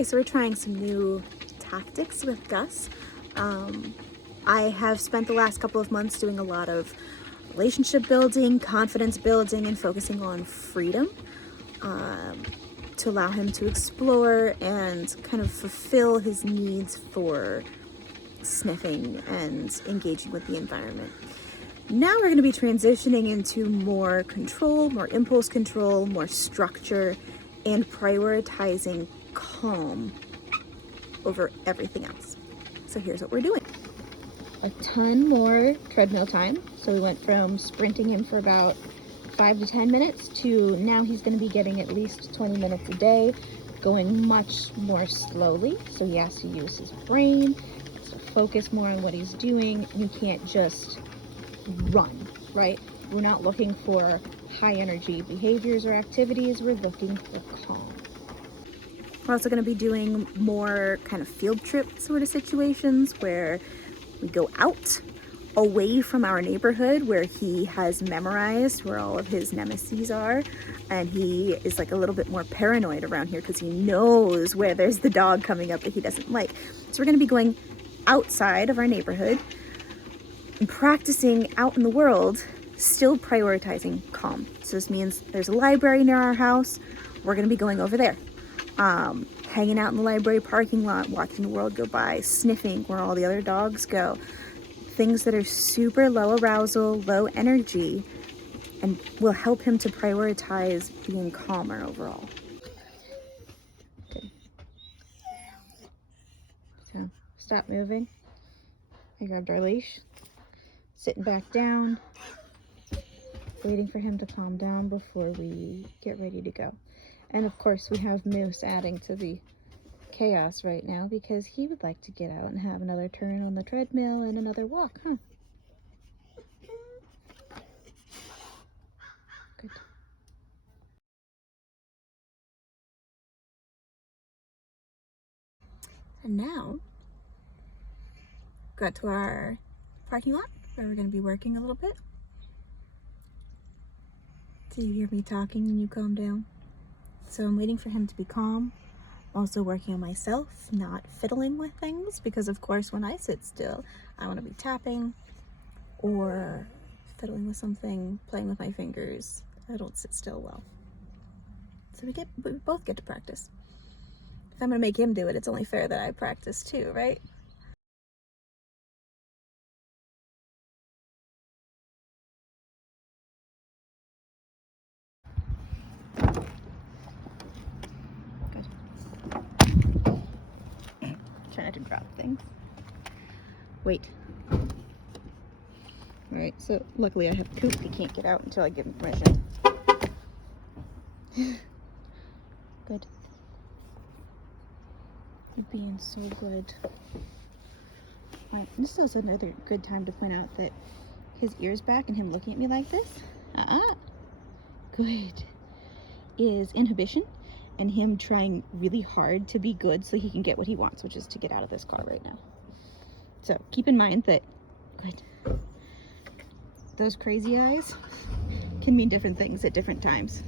Okay, so we're trying some new tactics with Gus. I have spent the last couple of months doing a lot of relationship building, confidence building, and focusing on freedom to allow him to explore and kind of fulfill his needs for sniffing and engaging with the environment. Now we're going to be transitioning into more control, more impulse control, more structure, and prioritizing calm over everything else. So here's what we're doing. A ton more treadmill time. So we went from sprinting him for about 5 to 10 minutes to now he's going to be getting at least 20 minutes a day, going much more slowly. So he has to use his brain, so focus more on what he's doing. You can't just run, right? We're not looking for high energy behaviors or activities. We're looking for calm. We're also going to be doing more kind of field trip sort of situations where we go out away from our neighborhood where he has memorized where all of his nemesis are, and he is like a little bit more paranoid around here because he knows where there's the dog coming up that he doesn't like. So we're going to be going outside of our neighborhood and practicing out in the world, still prioritizing calm. So this means there's a library near our house. We're going to be going over there. Hanging out in the library parking lot, watching the world go by, sniffing where all the other dogs go. Things that are super low arousal, low energy, and will help him to prioritize being calmer overall. Good. So, stop moving. I grabbed our leash, sitting back down, waiting for him to calm down before we get ready to go. And of course we have Moose adding to the chaos right now because he would like to get out and have another turn on the treadmill and another walk, huh? Good. And now, got to our parking lot where we're going to be working a little bit. Do you hear me talking and you calm down? So I'm waiting for him to be calm. Also working on myself, not fiddling with things, because of course when I sit still, I want to be tapping or fiddling with something, playing with my fingers. I don't sit still well. So we both get to practice. If I'm going to make him do it, it's only fair that I practice too, right? Good. Try not to drop things. Wait. Alright, so luckily I have Coop. He can't get out until I give him permission. Good. You're being so good. Right, this is another good time to point out that his ears back and him looking at me like this, good, is inhibition and him trying really hard to be good so he can get what he wants, which is to get out of this car right now. So keep in mind that, good, those crazy eyes can mean different things at different times.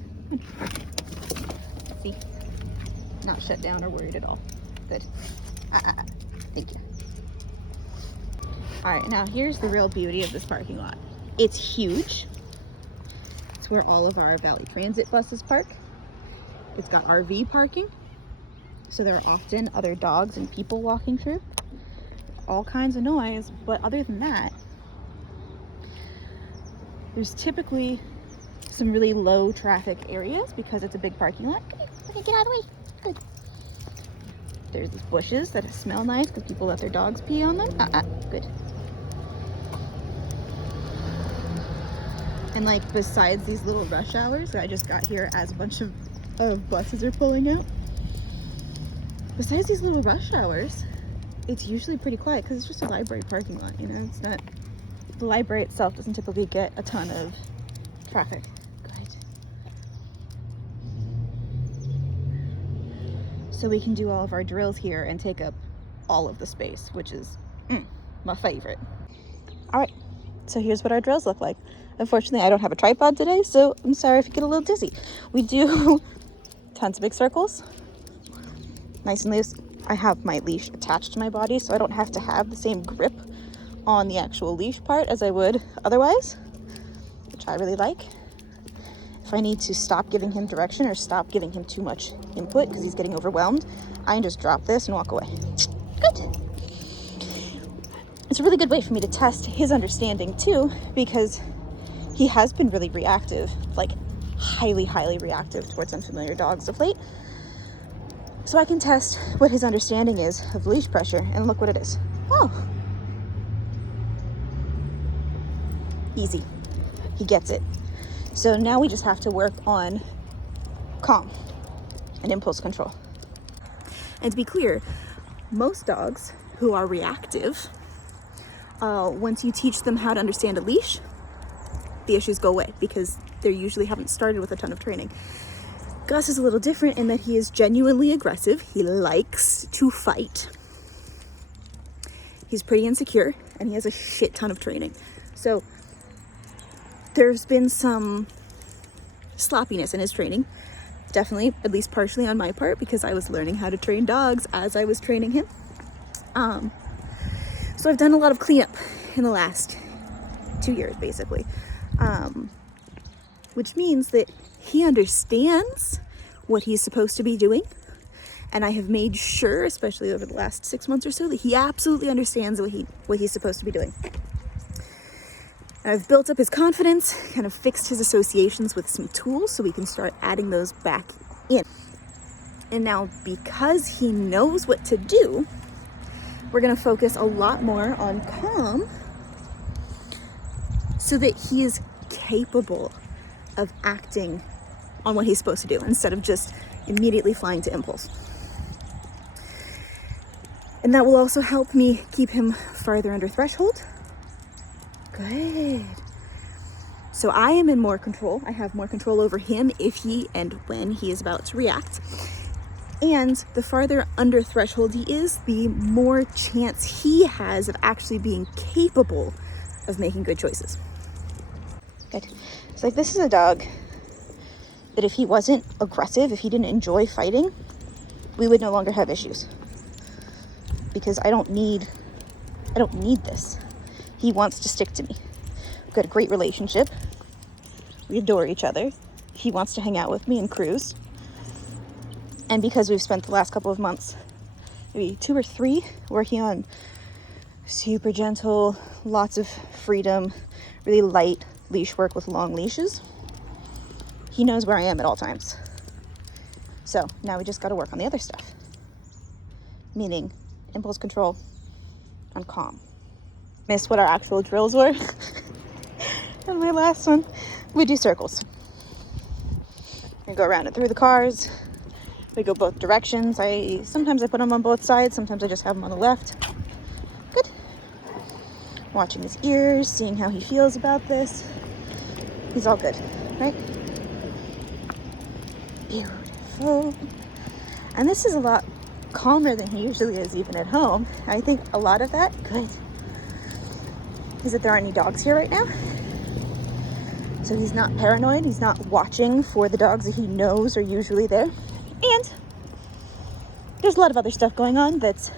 See, not shut down or worried at all. Good. Thank you. All right, now here's the real beauty of this parking lot. It's huge. It's where all of our Valley Transit buses park. It's got RV parking, so there are often other dogs and people walking through. All kinds of noise, but other than that, there's typically some really low traffic areas because it's a big parking lot. Okay, get out of the way. Good. There's these bushes that smell nice because people let their dogs pee on them. Good. And like besides these little rush hours that I just got here as a bunch of buses are pulling out, besides these little rush hours, it's usually pretty quiet because it's just a library parking lot, you know? It's not, the library itself doesn't typically get a ton of traffic. Good. So we can do all of our drills here and take up all of the space, which is my favorite. All right, so here's what our drills look like. Unfortunately, I don't have a tripod today, so I'm sorry if you get a little dizzy. We do tons of big circles, nice and loose. I have my leash attached to my body, so I don't have to have the same grip on the actual leash part as I would otherwise, which I really like. If I need to stop giving him direction or stop giving him too much input because he's getting overwhelmed, I can just drop this and walk away. Good. It's a really good way for me to test his understanding too, because he has been really reactive, like highly, highly reactive towards unfamiliar dogs of late. So I can test what his understanding is of leash pressure, and look what it is. Oh, easy. He gets it. So now we just have to work on calm and impulse control. And to be clear, most dogs who are reactive, once you teach them how to understand a leash, the issues go away because they usually haven't started with a ton of training. Gus is a little different in that he is genuinely aggressive. He likes to fight. He's pretty insecure and he has a shit ton of training. So there's been some sloppiness in his training. Definitely, at least partially on my part, because I was learning how to train dogs as I was training him. So I've done a lot of cleanup in the last 2 years, basically. Which means that he understands what he's supposed to be doing. And I have made sure, especially over the last 6 months or so, that he absolutely understands what he's supposed to be doing. I've built up his confidence, kind of fixed his associations with some tools so we can start adding those back in. And now, because he knows what to do, we're going to focus a lot more on calm so that he is capable of acting on what he's supposed to do instead of just immediately flying to impulse. And that will also help me keep him farther under threshold. Good. So I am in more control. I have more control over him if he and when he is about to react. And the farther under threshold he is, the more chance he has of actually being capable of making good choices. Good. So like, this is a dog that if he wasn't aggressive, if he didn't enjoy fighting, we would no longer have issues. Because I don't need this. He wants to stick to me. We've got a great relationship. We adore each other. He wants to hang out with me and cruise. And because we've spent the last couple of months, maybe 2 or 3, working on super gentle, lots of freedom, really light leash work with long leashes, he knows where I am at all times. So now we just got to work on the other stuff, meaning impulse control and calm. Missed what our actual drills were. And my last one, we do circles. We go around and through the cars. We go both directions. Sometimes I put them on both sides. Sometimes I just have them on the left. Good. Watching his ears, seeing how he feels about this. He's all good, right? Beautiful. And this is a lot calmer than he usually is even at home. I think a lot of that, good, is that there aren't any dogs here right now. So he's not paranoid. He's not watching for the dogs that he knows are usually there. And there's a lot of other stuff going on that's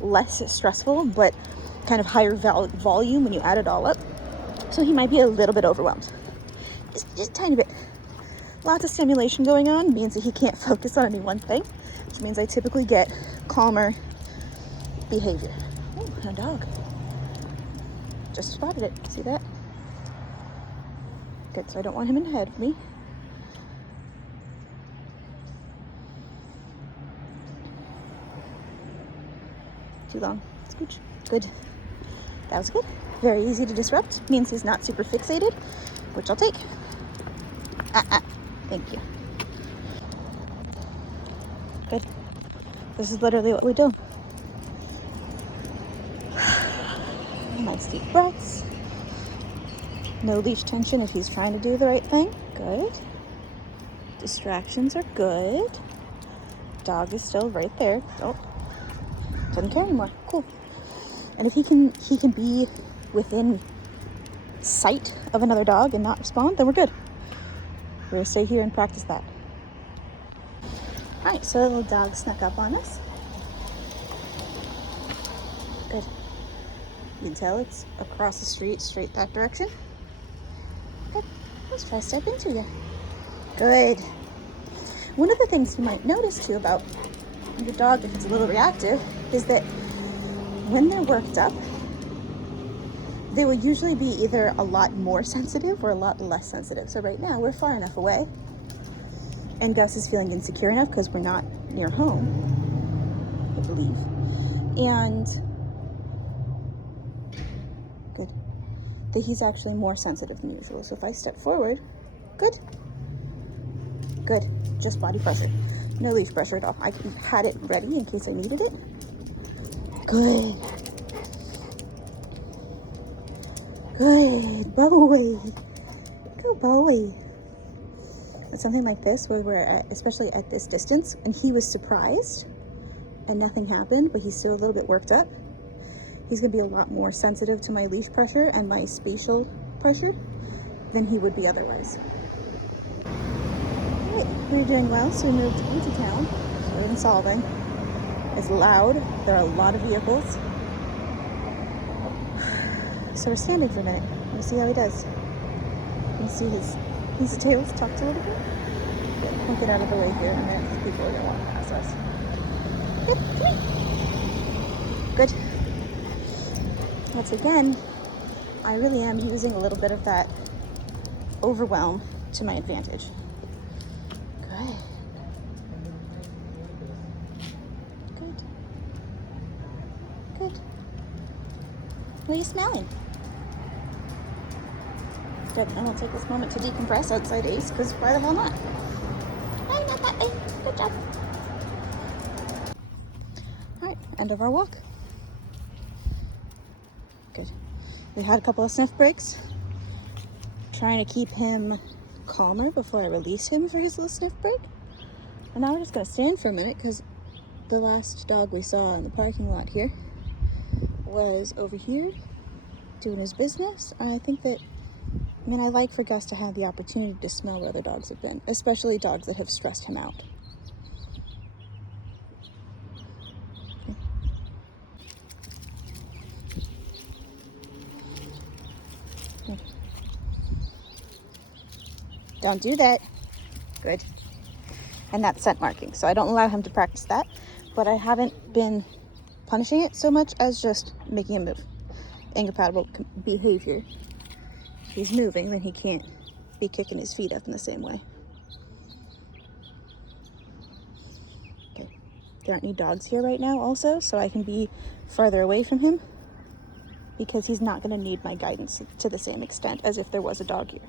less stressful, but kind of higher volume when you add it all up. So he might be a little bit overwhelmed. Just a tiny bit. Lots of stimulation going on means that he can't focus on any one thing, which means I typically get calmer behavior. Oh, a dog. Just spotted it. See that? Good, so I don't want him ahead of me. Too long. Scooch. Good. That was good. Very easy to disrupt. Means he's not super fixated, which I'll take. Thank you. Good. This is literally what we do. Nice deep breaths. No leash tension if he's trying to do the right thing. Good. Distractions are good. Dog is still right there. Oh, doesn't care anymore. Cool. And if he can be within sight of another dog and not respond, then we're good. We're gonna stay here and practice that. Alright, so the little dog snuck up on us. Good. You can tell it's across the street, straight that direction. Good. Let's try to step into you. Good. One of the things you might notice too about your dog, if it's a little reactive, is that when they're worked up, they will usually be either a lot more sensitive or a lot less sensitive. So right now we're far enough away and Gus is feeling insecure enough because we're not near home, I believe. And good. That he's actually more sensitive than usual. So if I step forward, good. Good. Just body pressure. No leash pressure at all. I had it ready in case I needed it. Good. Good boy. Good boy. It's something like this where we're at, especially at this distance, and he was surprised and nothing happened, but he's still a little bit worked up. He's gonna be a lot more sensitive to my leash pressure and my spatial pressure than he would be otherwise. All right, we're doing well, so we moved into town. So we're in Solvang. It's loud. There are a lot of vehicles. So we're standing for a minute. We'll see how he does. You see his tail's tucked a little bit. We'll get out of the way here in a minute because people are going to want to pass us. Good, come here. Good. Once again, I really am using a little bit of that overwhelm to my advantage. Good. Good. Good. What are you smelling? Good. And we'll take this moment to decompress outside Ace, because why the hell not? Hey, not that way. Good job. Alright, end of our walk. Good. We had a couple of sniff breaks. Trying to keep him calmer before I release him for his little sniff break. And now we're just going to stand for a minute, because the last dog we saw in the parking lot here was over here doing his business. And I think that, I like for Gus to have the opportunity to smell where other dogs have been, especially dogs that have stressed him out. Okay. Don't do that. Good. And that's scent marking, so I don't allow him to practice that, but I haven't been punishing it so much as just making him move. Incompatible behavior. If he's moving, then he can't be kicking his feet up in the same way. Okay. There aren't any dogs here right now also, so I can be farther away from him because he's not going to need my guidance to the same extent as if there was a dog here.